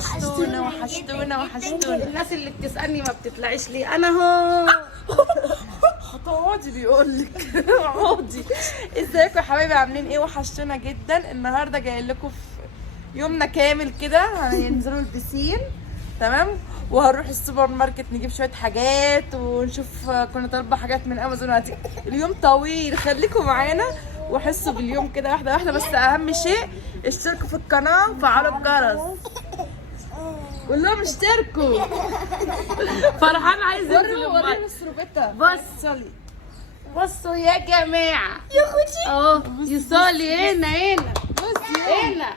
وحشتونا وحشتونا وحشتونا. الناس اللي بتسألني ما بتطلعش لي انا اهو. اقعدي بيقول لك اقعدي. ازيكم يا حبايبي، عاملين ايه؟ وحشتونا جدا. النهارده جاي لكم في يومنا كامل كده، هننزلوا البسين تمام، وهنروح السوبر ماركت نجيب شويه حاجات ونشوف. كنا طالبه حاجات من امازون وهتيجي. اليوم طويل، خليكم معانا وحسوا باليوم كده واحده واحده. بس اهم شيء اشتركوا في القناه وفعلوا الجرس. قول لهم اشتركوا. فرحان عايز ينزل وريني المية. بس روبيتا. بصوا بصوا يا جماعة يا خوشي اهو يصلي هنا هنا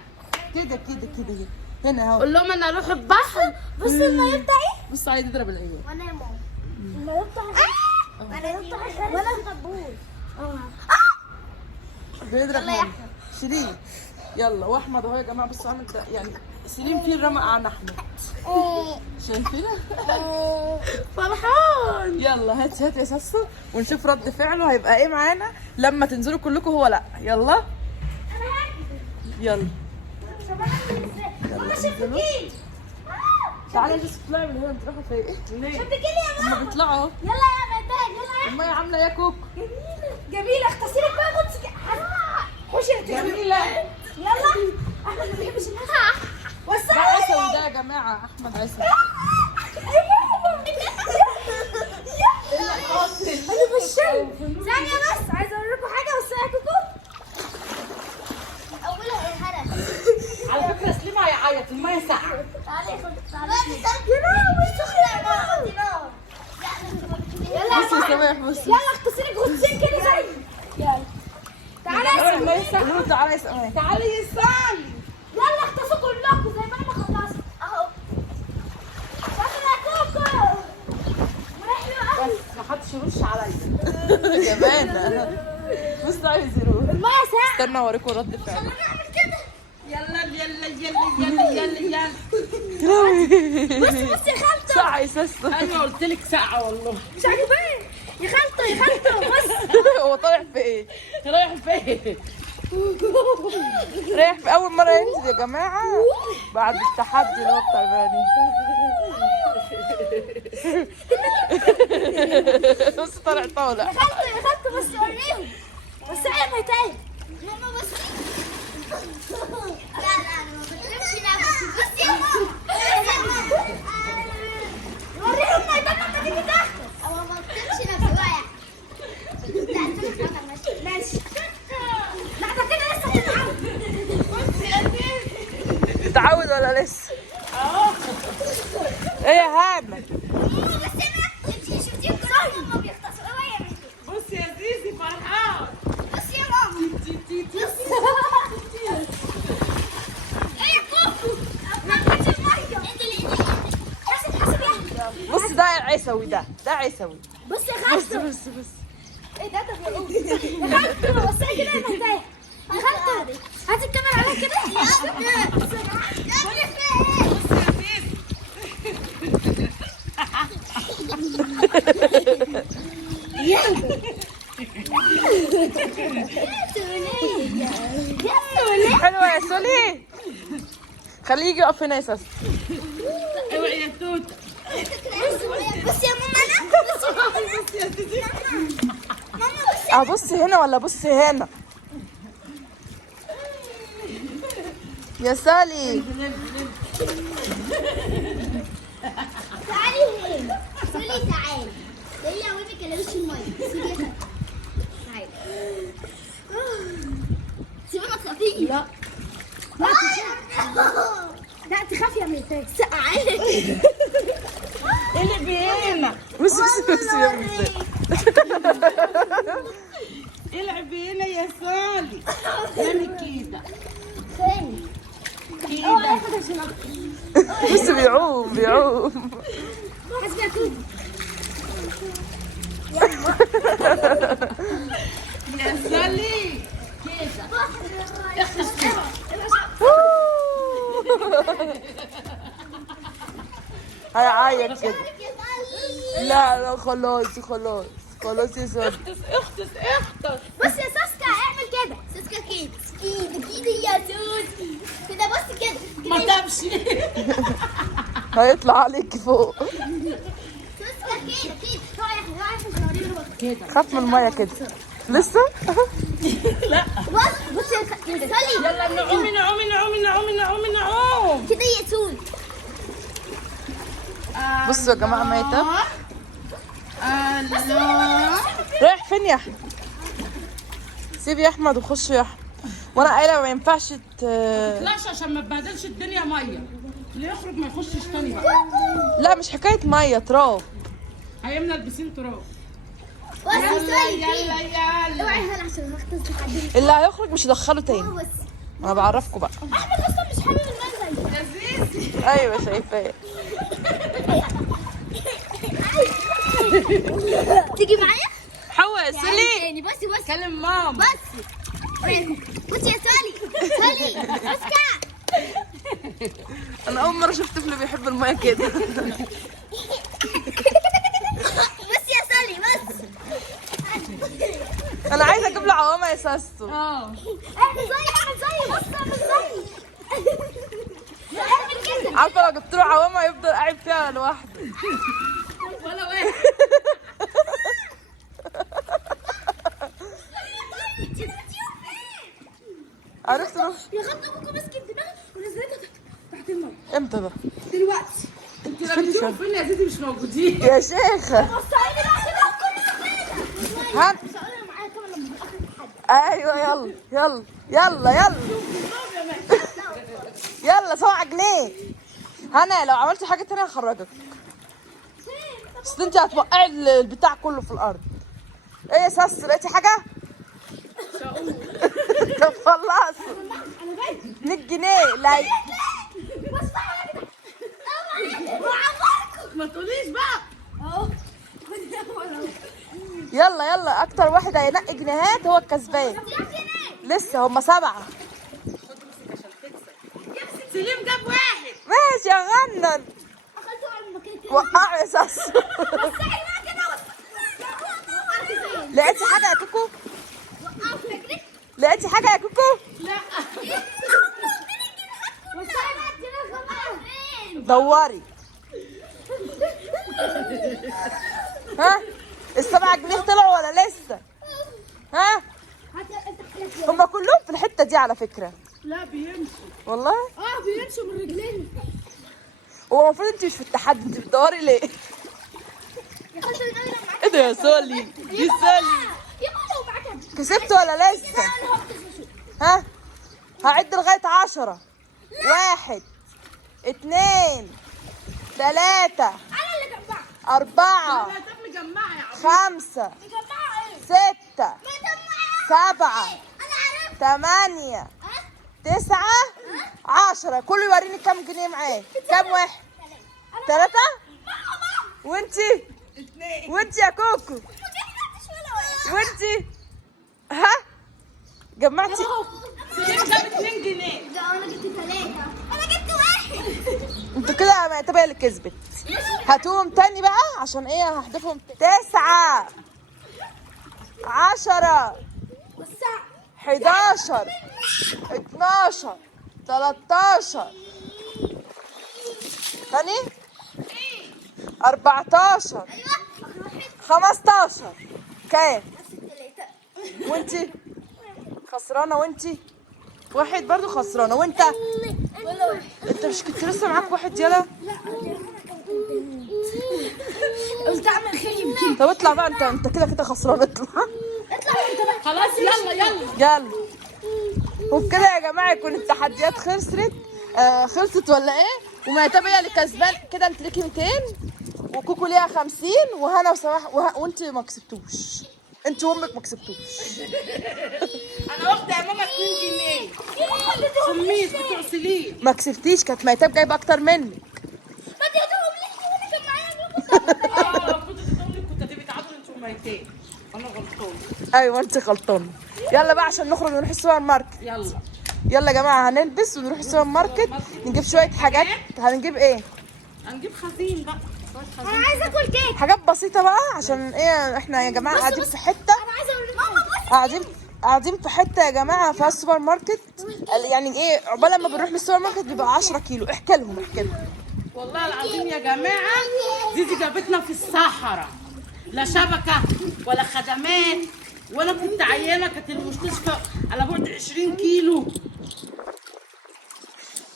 كده كده كده هنا اهو. قول لهم انا اروح البحر. بصي المايو بتاعي بص عليه تضرب العيال. وانا يا ماما المايو بتاعي وانا طبول بيضرب هنا. شيرين يلا، واحمد اهو يا جماعه. بصوا عامل يعني سليم فيه الرمق عن احمد، شايفينه؟ فرحان. يلا هات هات يا ساسو ونشوف رد فعله هيبقى ايه معانا لما تنزلوا كلكم. هو لا يلا يلا ماما شبكيني تعالى بس اطلعي من هنا. انت رايحه فين؟ ليه؟ شبكيني يا ماما هما بيطلعوا. يلا يا بنتات يلا يا الميه عامله يا كوكو. جميلة اغتسلي بقى خدي خشي جميله. يلا احمد ما بيحبش الناس ده عسل ده يا جماعه، احمد عسل. انا بشم ثانية بس عايزة اقول لكم حاجة بس يا كوكو. اولها الهرس. على فكره سليم هيعيط، الميه ساقعه. تعالي خد تعالي يا لهوي سخنة يا ماما. يلا بصي يا سماح بصي. يلا اغتسلي غطسين كده زي يلا تعالي يا الميه ساقعه. تعالى يا سماح. تعالي يصلي. يلا اغتسلوا كلكم زي ما انا خلصت اهو. شكرا يا كوكو. مريحنا قوي. بس ما حدش يرش عليا. جبانه. بص عايز يروح. المية ساقعة. استنى اوريكم رد فعله. نعمل كده. يلا يلا يلا يلا يلا بصي بصي يا خالته. ساعة يا ساسو. ايوه قلت لك ساعة والله. مش عاجباني يا خالته يا خالته بص. هو طالع في ايه؟ رايح فين؟ رايح في اول مرة ينزل يا جماعة بعد التحدي اللي هو بتاع البني. بص طالع طالع. يا خالته بس وريهم. بس انا تاني. ماما بصي. لا لا انا ما بتكلمش نفسي. بصي يا ماما. وريهم ما يبان لما تيجي تحت. انا ما بتكلمش نفسي واقع. لا ماشي ماشي. لا ده كده لسه هتتعود. بصي يا سيدي. تتعود ولا لسه؟ ايه يا هامة؟ ماما بس انا انتي شفتيهم كلهم هما بيغطسوا ايه يا بنتي؟ بص يا زيزي فرحان. بصي يا ماما. بصي. ايه يا كوكو؟ نطيت الميه. انت اللي حاسب حاسب يا احمد. بص ده عيسوي، ده عيسوي. بص يا بص خالته. بص بص. ايه ده بيقول يا خالته بصي كده انا تايه. يا خالته هاتي الكاميرا عليها كده. حلوة يا سولي. خليه يجي يقف هنا يا ساسو. اوعي يا توته. بصي يا ماما انا بصي يا ماما بصي. ابص هنا ولا ابص هنا؟ يا سالي تعالي هنا. سولي تعالي. هي وامي كلمتش الميه. سولي يا خالته. تعالي. سيبي ما تخافيش. لا. لا تخافي يا ميتاج. سقعانك. اللي بينا بص بص بص يا بنت. العب هنا يا سالي. يعني كده فين؟ كده. بص بيعوم بيعوم. حسبي يا كوكو. يا سالي كده. هيعيط كده. لا لا خلاص خلاص خلاص يا سالي. اختص بص يا ساسكا اعمل كده. ساسكا كده كده كده يا سوسي. كده بص كده. ما تمشي. هيطلع عليكي فوق. كده خاف من الميه كده. لسه؟ بص يا سالي. يلا نعومي نعومي نعومي نعومي نعومي نعوم. كده يقتول. بصوا يا جماعه ميتة. الله. رايح فين يا احمد؟ سيب يا احمد وخش يا احمد. وانا قايله ما ينفعش طلعش عشان ما تبهدلش الدنيا ميه. اللي يخرج ما يخشش تاني بقى. لا مش حكايه ميه، تراب. هيملى البسين تراب. بص يا يلا سالي. يلا يلا. اوعي هلا عشان هختص حدين. اللي هيخرج مش هدخله تاني. بس انا بعرفكم بقى. احمد اصلا مش حابب المنزل. ايوه شايفاه. تيجي معايا؟ حوا يا سالي. تاني بصي بصي كلم ماما. بصي بصي يا سالي. سالي بصي. انا اول مره شفت طفل بيحب الميه كده. بصي يا سالي بس. انا عايزه اجيب له عوامه يا ساستو. اعمل زي بص اعمل زي. اعمل كده. عارفه لو جبت له عوامه يفضل قاعد فيها لوحده. ولا واحد. عرفت روح يا خد ابوكوا مسك الدماغ ونزلتها تحت الميه. امتى ده؟ دلوقتي. انت رميتيهم فين يا زيزي مش موجودين. يا شيخه. بصي كده كل هن مش هقولها معايا كمان لما اخر حد. ايوه يلا يلا يلا يلا يلا 7 جنيه. هنا لو عملتي حاجه تانية هخرجك. بس انت هتوقعي البتاع كله في الارض. ايه يا ساس لقيتي حاجه؟ طب خلاص. 100 جنيه لا. ما تقوليش بقى. يلا يلا اكتر واحد هينقي جنيهات هو الكسبان. لسه هما 7. سليم جاب واحد. ماشي يا غنن. وقعوا يا ساس. لقيتي حاجه يا كوكو؟ لقيتي حاجه يا كوكو؟ لا. دوري. ها ال7 جنيه طلعوا ولا لسه؟ ها هما كلهم في الحته دي على فكره. لا بيمشوا. والله بيمشوا من رجلين. هو المفروض انت مش في التحدي، انت بتدوري ليه؟ ايه ده يا سالي؟ يا سالي كسبت ولا لسه؟ ها هعد لغايه 10. 1 2 3 4 مجمعه يا عم. 5 6 7 8 9 10. كله يوريني كام جنيه معاه. كام واحد؟ 3. وانتي؟ 2. وانتي يا كوكو؟ وانتي؟ ها جمعتي؟ سليم جاب 2 جنيه. انا جبت 3. انا جبت 1. انتوا كده معتبره اللي كسبت. هاتوهم تاني بقى عشان ايه هحذفهم. 9 10 11 12 13 تاني 14 15. كام؟ وانتي خسرانه. وانتي 1 برضو خسرانه. وانت انت مش كنت لسه معاك 1 يلا؟ قلت اعمل خير يمكن. طب اطلع بقى. انت كده كده خسران. اطلع خلاص يلا يلا. يلا. وبكده يا جماعه يكون التحديات خلصت ولا ايه؟ ومعتبه هي اللي كسبان كده. انت ليكي 200 وكوكو ليها 50 وهنا وصلاح وانت ما كسبتوش. انت وامك ما كسبتوش. انا واخده يا ماما 2 جنيه. سميت بتوع سليم. ما كسبتيش. كانت ميتاب جايبه اكتر منك. ما تقولوا لي وانا كان معايا المفروض تقولي كنت هتبقي تعادلوا انتوا ميتين. انا غلطان. ايوه انت غلطانه. يلا بقى عشان نخرج ونروح السوبر ماركت. يلا. يلا يا جماعه هنلبس ونروح السوبر ماركت نجيب شويه حاجات. هنجيب ايه؟ هنجيب خزين بقى. انا عايزه اكل كيك. حاجات بسيطه بقى عشان ايه احنا يا جماعه قاعدين في حته. انا عايزه اقول ماما بص. قاعدين قاعدين في حته يا جماعه فيها سوبر ماركت. يعني ايه عقبال ما بنروح للسوبر ماركت بيبقى 10 كيلو. احكي لهم. والله العظيم يا جماعه زيزي جابتنا في الصحراء، لا شبكه ولا خدمات ولا كنت عيانه، كانت المستشفى على بعد 20 كيلو.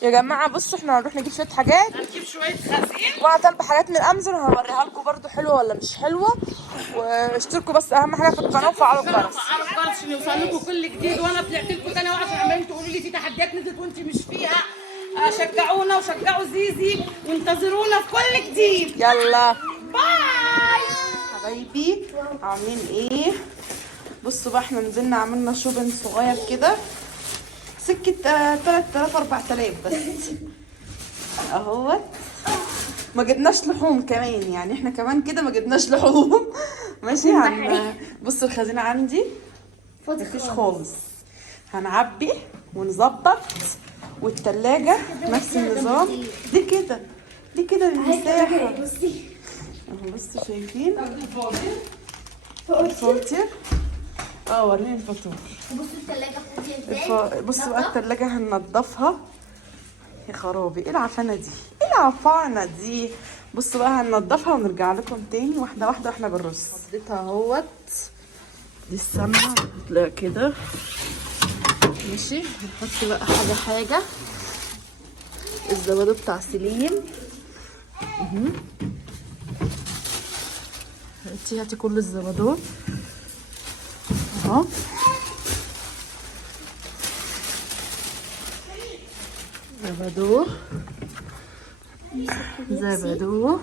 يا جماعه بصوا احنا هنروح نجيب شويه حاجات، هنجيب شويه خزين وانا طالبه حاجات من امازون هوريها لكم برضو حلوه ولا مش حلوه. واشتركوا بس اهم حاجه في القناه وفعلوا الجرس. فعلوا الجرس عشان يوصل لكم كل جديد. وانا طلعت لكم تاني واحده عشان عمالين تقولوا لي في تحديات نزلت وانت مش فيها. شجعونا وشجعوا زيزي وانتظرونا في كل جديد. يلا باي حبايبي عاملين ايه؟ بصوا بقى احنا نزلنا عملنا شوبن صغير كده سكه 3000 4000 بس اهوت. ما جبناش لحوم كمان، يعني احنا كمان كده ما جبناش لحوم. ماشي. بصوا الخزينه عندي مفيش خالص. هنعبي ونظبط. والتلاجة نفس النظام. دي كده المساحة. بصي اهو بصوا شايفين الفواتير. وريني الفاتورة. بصي الثلاجه فاضيه ازاي. بصوا بقى التلاجة هننضفها. يا خرابي ايه العفانة دي، ايه العفانة دي. بصوا بقى هننضفها ونرجع لكم تاني واحدة واحدة واحنا بنرص. حطيتها اهوت. دي السمنة هتلاقيها كده. ماشي. هنحط بقى حاجة الزبادو بتاع سليم. هاتي كل الزبادو اهو. زبادو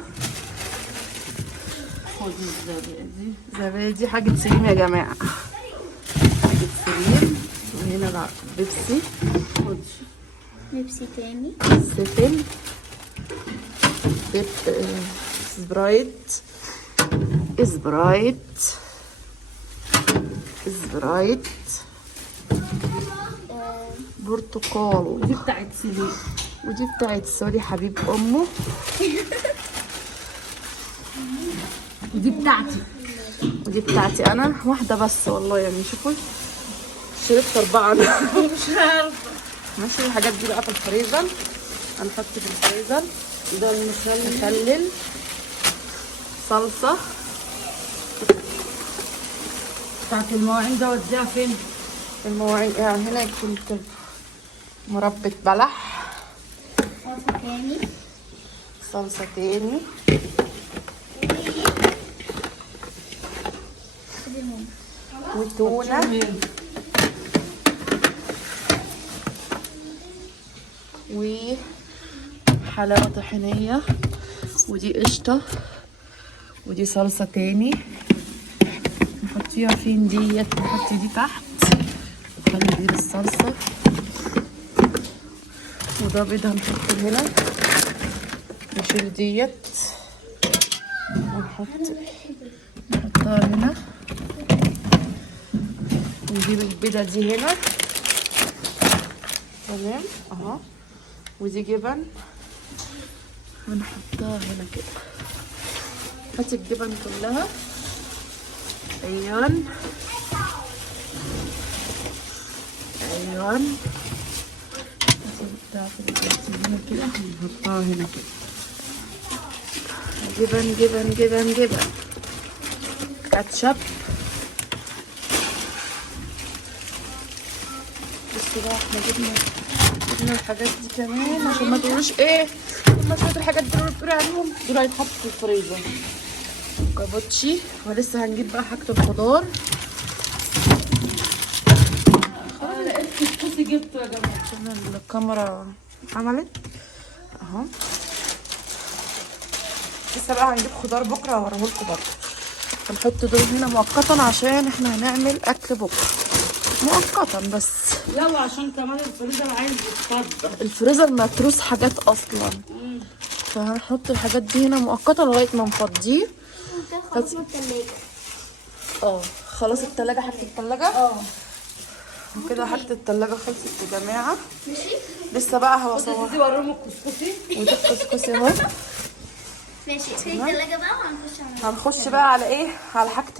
خدي زبادي حاجة سليم يا جماعة. حاجة سليم. وهنا بقى بيبسي. بيبسي تاني. سفل. سبرايت. برتقال. دي بتاعت سليم. ودي بتاعت سوري حبيب امه. ودي بتاعتي انا واحده بس والله. يعني شوفوا شربت 4 انا. مش عارفه. ماشي. الحاجات دي بقى في الفريزر. هنحط في الفريزر. ده المخلل. صلصه بتاعت المواعين ده وديها فين؟ المواعين. يعني هنا كنت مربى بلح. صلصه تاني. وتونه. وحلاوه طحينيه. ودي قشطه. ودي صلصه تاني. نحطيها فين ديت؟ نحط دي تحت. نخلي دي بالصلصه. وده بيض هنحطه هنا. نشيل ديت نحطها هنا. ونجيب البيضه دي هنا. تمام اهو. ودي جبن ونحطها هنا كده. هاتي الجبن كلها. ايوان بتاعت هنا كده. هنحطها هنا كده. جبن كاتشب. بصوا بقى احنا جبنا الحاجات دي كمان عشان ما تقولوش ايه هما شويه الحاجات دول بتقولوا عليهم دول هيتحطوا في الفريزر. كابوتشي. ولسه هنجيب بقى حاجه الخضار. خلاص لقيت كسكسي جبته يا جماعه. عشان الكاميرا عملت اهو. لسه بقى هنجيب خضار بكره هوريهولكوا برضه. هنحط دول هنا مؤقتا عشان احنا هنعمل اكل بكره مؤقتا بس. يلا عشان كمان الفريزر عايز يتفضل. الفريزر متروس حاجات اصلا. فهنحط الحاجات دي هنا مؤقتا لغايه ما نفضيه. خلاص الثلاجه. خلاص التلاجة. حاجة التلاجة. وكده حاجة التلاجة خلصت يا جماعة. ماشي. لسه بقى هصور. دي وريهم الكسكسي. وده الكسكسي اهو. ماشي. في الثلاجه بقى وهنخش على هنخش بقى على ايه؟ على حاجة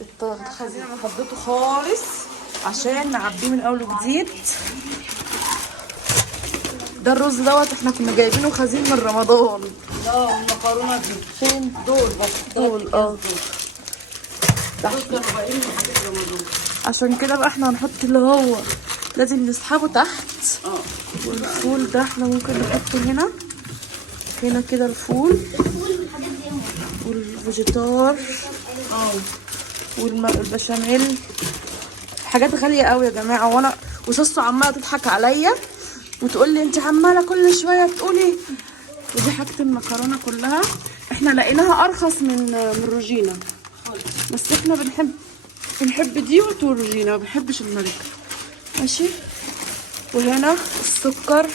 الخزينه انا فضيته خالص عشان نعبيه من اول وجديد. ده الرز دوت احنا كنا جايبينه خزين من رمضان. لا المكرونه دي فين دول بس دول؟ دول كانوا باقيين من حاجات رمضان. عشان كده بقى احنا هنحط اللي هو لازم نسحبه تحت. والفول ده احنا ممكن نحطه هنا كده الفول والفيجيتار والبشاميل. حاجات غاليه قوي يا جماعه، وانا وشصه عماله تضحك عليا وتقول لي انت عماله كل شويه تقولي. ودي حاجه المكرونه كلها احنا لقيناها ارخص من روجينا، بس احنا بنحب دي وروجينا، ما بنحبش الملكه. ماشي. وهنا السكر،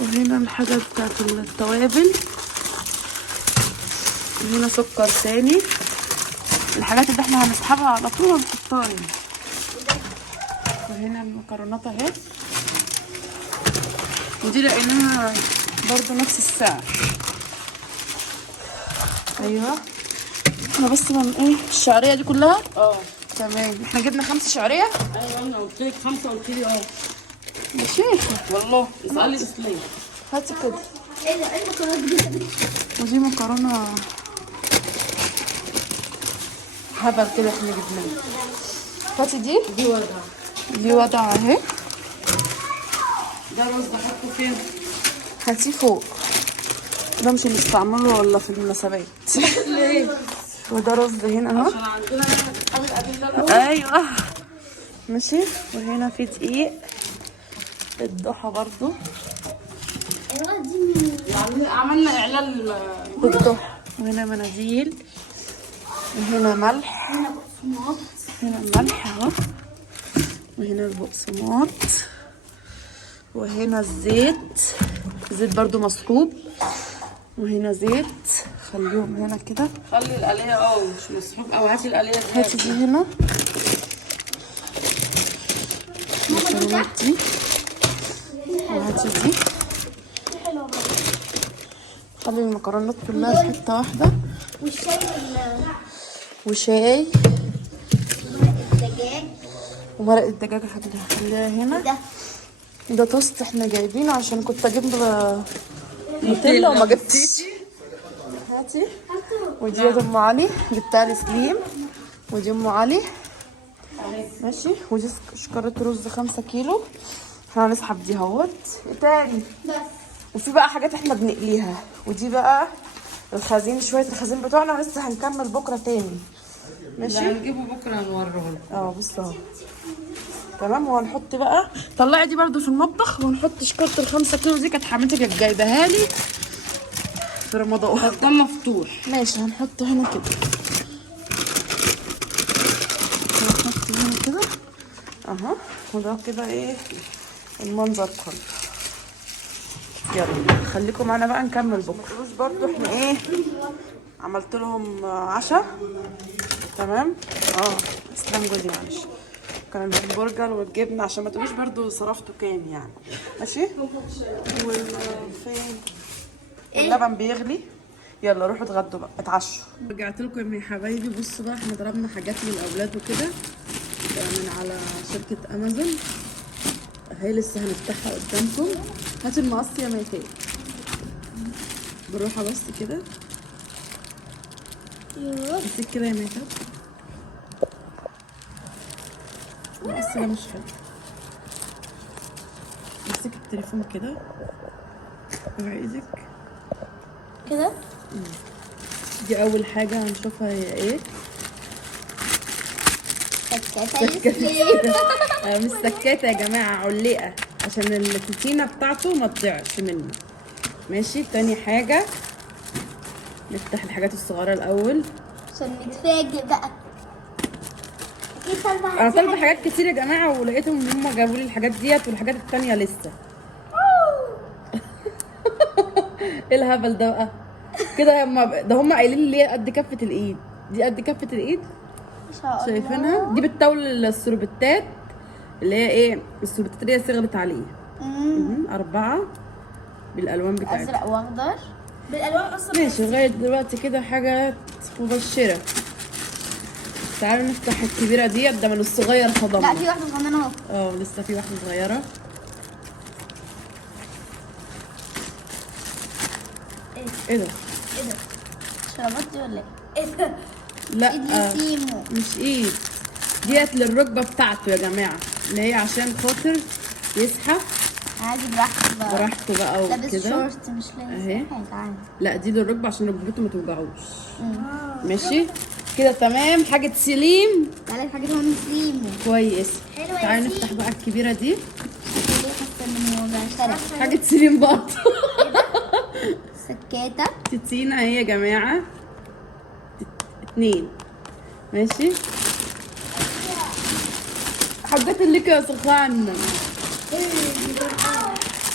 وهنا الحاجه بتاعت التوابل، وهنا سكر تاني. الحاجات اللي احنا هنسحبها على طول هنحطها هنا. وهنا المكرونات اهي، ودي لقيناها برضو نفس السعر. ايوه احنا بس من ايه الشعريه دي كلها. تمام. احنا جبنا 5 شعريه. ايوه انا قلت لك 5 قلت لي ماشي والله. اسالي اسلام. هاتي كده. ايه ده؟ ايه المكرونه دي؟ ودي مكرونه هبل كده احنا جبناها. هاتي دي. دي وضع اهي. ده رز بحطه فين؟ هاتيه فوق. ده مش هنستعمله ولا في المناسبات. ليه؟ وده رز هنا اهو. عشان عندنا اصحاب القديم ده الاول. ايوه ماشي. وهنا في دقيق الضحى برضو. ايوه دي مين؟ يعني عملنا اعلان الضحى. وهنا مناديل، وهنا ملح، هنا بقسماط. هنا الملح اهو، وهنا البقسماط، وهنا الزيت برضو مصحوب، وهنا زيت. خليهم هنا كده. خلي القليه مش مسحوب، او هاتي القليه هاتي دي هنا. المكرونات دي، وهاتي دي. خلي المكرونات كلها في حته واحده. وشاي الدجاج ومرق الدجاج هخليها هنا. ده توست احنا جايبينه عشان كنت اجيب نوتيلا وما جبتش. هاتي. ودي يا ام علي جبتها لسليم، ودي ام علي. ماشي. ودي شكارة رز 5 كيلو. احنا هنسحب دي اهوت. ايه تاني؟ بس. وفي بقى حاجات احنا بنقليها، ودي بقى الخزين، شوية الخزين بتوعنا لسه هنكمل بكرة تاني. ماشي. هنجيبه بكره هنوريه لكم. بص اهو. تمام. وهنحط بقى، طلعي دي برضو في المطبخ، وهنحط شكارة ال5 كيلو دي كانت حماتي كانت جايباها لي في رمضان. بس ده مفتوح. ماشي. هنحط هنا كده، هنحط هنا كده اهو. وده كده ايه المنظر كله. يلا خليكم معانا بقى نكمل بكره. برضو احنا ايه عملت لهم عشاء. تمام. اسلام جوزي معلش. كان البرجر والجبنه عشان ما تقوليش برضو صرفتوا كام يعني. ماشي. فين اللبن بيغلي. يلا روحوا اتغدوا بقى اتعشوا. رجعت لكم يا حبايبي. بصوا بقى احنا ضربنا حاجات للاولاد وكده من على شركه امازون اهي، لسه هنفتحها قدامكم. هاتي المقص يا ميتات بالراحه بس كده. امسك كده يا ميتات. المقص ده مش حلو. امسك التليفون كده. اوعي ايدك كده. دي اول حاجه هنشوفها هي ايه. مش سكاته يا جماعه، علقه عشان الكتينه بتاعته ما تضيعش منه. ماشي. تاني حاجه نفتح الحاجات الصغيره الاول عشان نتفاجئ بقى. انا طالبه حاجات كتير يا جماعه، ولقيتهم ان هم جابوا لي الحاجات ديت والحاجات التانيه لسه. ايه الهبل ده بقى كده؟ هم قايلين لي قد كفه الايد. دي قد كفه الايد شايفينها؟ دي بتطول السوربتات اللي هي ايه، السوربتات اللي هي صغرت عليه. 4 بالالوان بتاعتها، ازرق واخضر بالالوان اصلا. ماشي. لغايه دلوقتي كده حاجات مبشره. تعالوا نفتح الكبيره ديت، ده من الصغير لا فضلنا. في واحده صغننه اهو. لسه في واحده صغيره. ايه ده؟ ايه ده؟ شرابات دي ولا ايه؟ ايه ده؟ لا ايد سيمو. مش ايد، ديت للركبه بتاعته يا جماعه، اللي هي عشان خاطر يزحف عادي براحته بقى. براحته بقى لابس وكده. شورت مش لابس اهي. حاجه عادي. لا دي للركبه عشان ركبته ما توجعوش. ماشي كده تمام. حاجه سليم تعالى الحاجات هو من سيمو. كويس. حلوة يا تعالي سيدي. نفتح بقى الكبيره دي. ليه حاسه ان وجع شرف. حاجه سليم برضه. سكاتة. تتينة اهي يا جماعه، 2. ماشي حاجات اللي كده سخانه.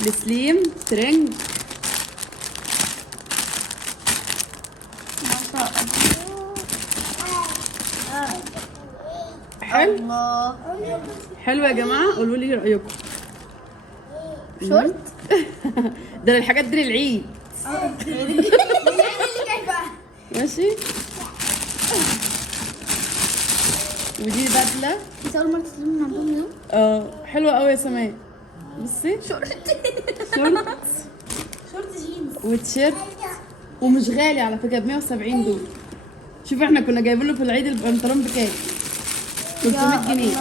بسليم ترنج. ما شاء الله. حلو الله. حلو يا جماعه، قولوا لي رايكم. شورت. ده الحاجات دي للعيد. ماشي. ودي بدله. انت اول مره تطلبي من عندهم يوم؟ حلوه قوي يا سماء. بصي شورت. شورت شورت جينز. وتيشيرت، ومش غالي على فكره، ب 170 دول. شوف احنا كنا جايبين له في العيد البنطلون بكام؟ 300 جنيه.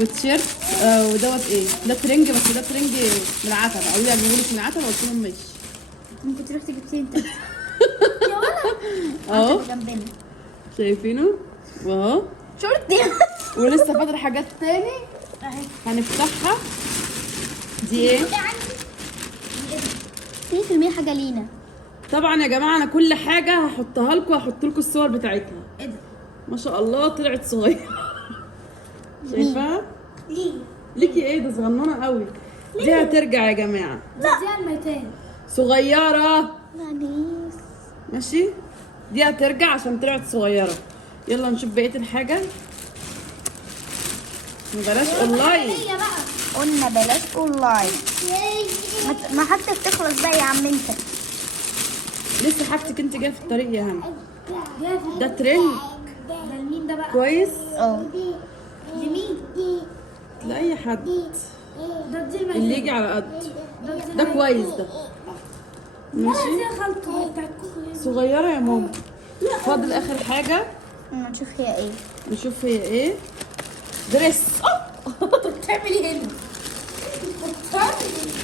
وتيشيرت ودوت ايه؟ ده ترنج، بس ده ترنج من عتبه، قالوا لي اجيبه لك من عتبه، قلت لهم ماشي. ممكن تروح جبتيه انت. يا ولد. اهو جنبنا. شايفينه واهو. شورت دي. ولسه فاضل حاجات تاني اهي. هنفتحها. دي ايه؟ 2% حاجه لينا. طبعا يا جماعه انا كل حاجه هحطها لكم، هحط لكم الصور بتاعتها. ايه ده؟ ما شاء الله طلعت صغيره. شايفاها؟ ليه؟ ليكي ايه؟ ده صغننه قوي. دي هترجع يا جماعه، دي على الميتان. صغيره. نانيس. ماشي دي هترجع عشان طلعت صغيره. يلا نشوف بقيه الحاجه. بلاش اونلاين. قلنا بلاش اونلاين. ما حاجتك تخلص بقى يا عم انت. لسه حاجتك انت جايه في الطريق يا هنا. ده ترند ده لمين ده بقى؟ كويس لمين؟ لاي حد ده دي اللي يجي على قد. ده كويس ده. ماشي يا خالته بتاعتكم. صغيره يا ماما. فاضل اخر حاجه نشوف هي ايه. نشوف هي ايه. دريس. بتعملي هنا؟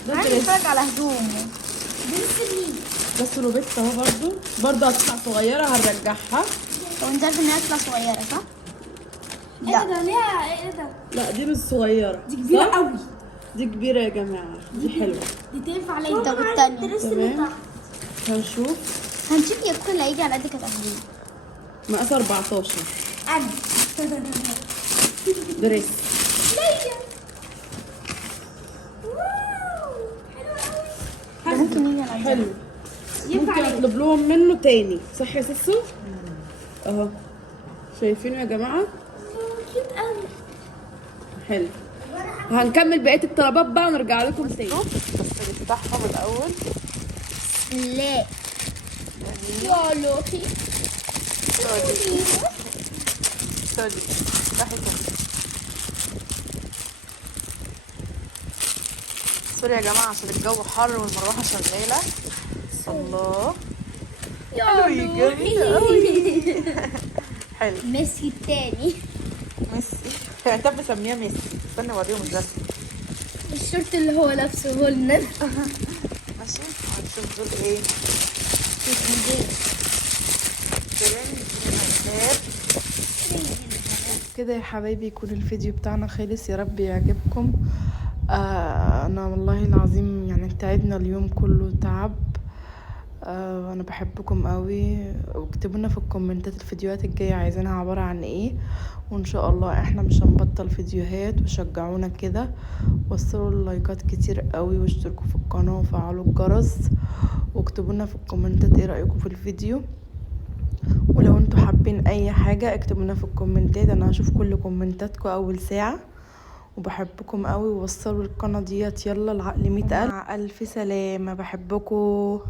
ده عايز دريس. اتفرج على هدوم. دريس مين؟ ده سلوبيت اهو، برضه هتطلع صغيره هنرجعها. هو انت عارف انها هتطلع صغيره صح؟ لا. ده ليها ايه ده؟ لا دي مش صغيره، دي كبيرة صح؟ قوي. دي كبيره يا جماعه، دي حلوه. دي تنفع ليا. طب التانية تمام هنشوف. هنشوف يا كل اللي هيجي على قد كانت قد مقاس 14 ايه. دريس. ده ممكن يجي على قد حلو. ممكن اطلب لهم منه تاني، صح يا سيسو؟ اهو شايفينه يا جماعه؟ حلو. هنكمل بقيه الطلبات بقى ونرجع لكم تاني. بس نفتحهم الاول. لا يا لوكي. سوري افتحي كده. سوري يا جماعه عشان الجو حر والمروحه شغاله. الله يا جميل قوي. حلو. ميسي التاني. ميسي. اعتبر بسميها ميسي. استنى اوريهم الرسم. الشورت اللي هو لابسه هو لنا. ماشي هنشوف دول ايه. كده يا حبايبي يكون الفيديو بتاعنا خلص، يا رب يعجبكم. انا والله العظيم يعني تعبنا اليوم كله تعب. انا بحبكم قوي، واكتبوا لنا في الكومنتات الفيديوهات الجايه عايزينها عباره عن ايه، وان شاء الله احنا مش هنبطل فيديوهات. وشجعونا كده، وصلوا اللايكات كتير قوي، واشتركوا في القناه وفعلوا الجرس، واكتبوا لنا في الكومنتات ايه رايكم في الفيديو. ولو انتوا حابين اي حاجه اكتبوا لنا في الكومنتات، انا هشوف كل كومنتاتكم اول ساعه. وبحبكم قوي، ووصلوا القناه ديت. يلا العقل 100,000. مع الف سلامه، بحبكم.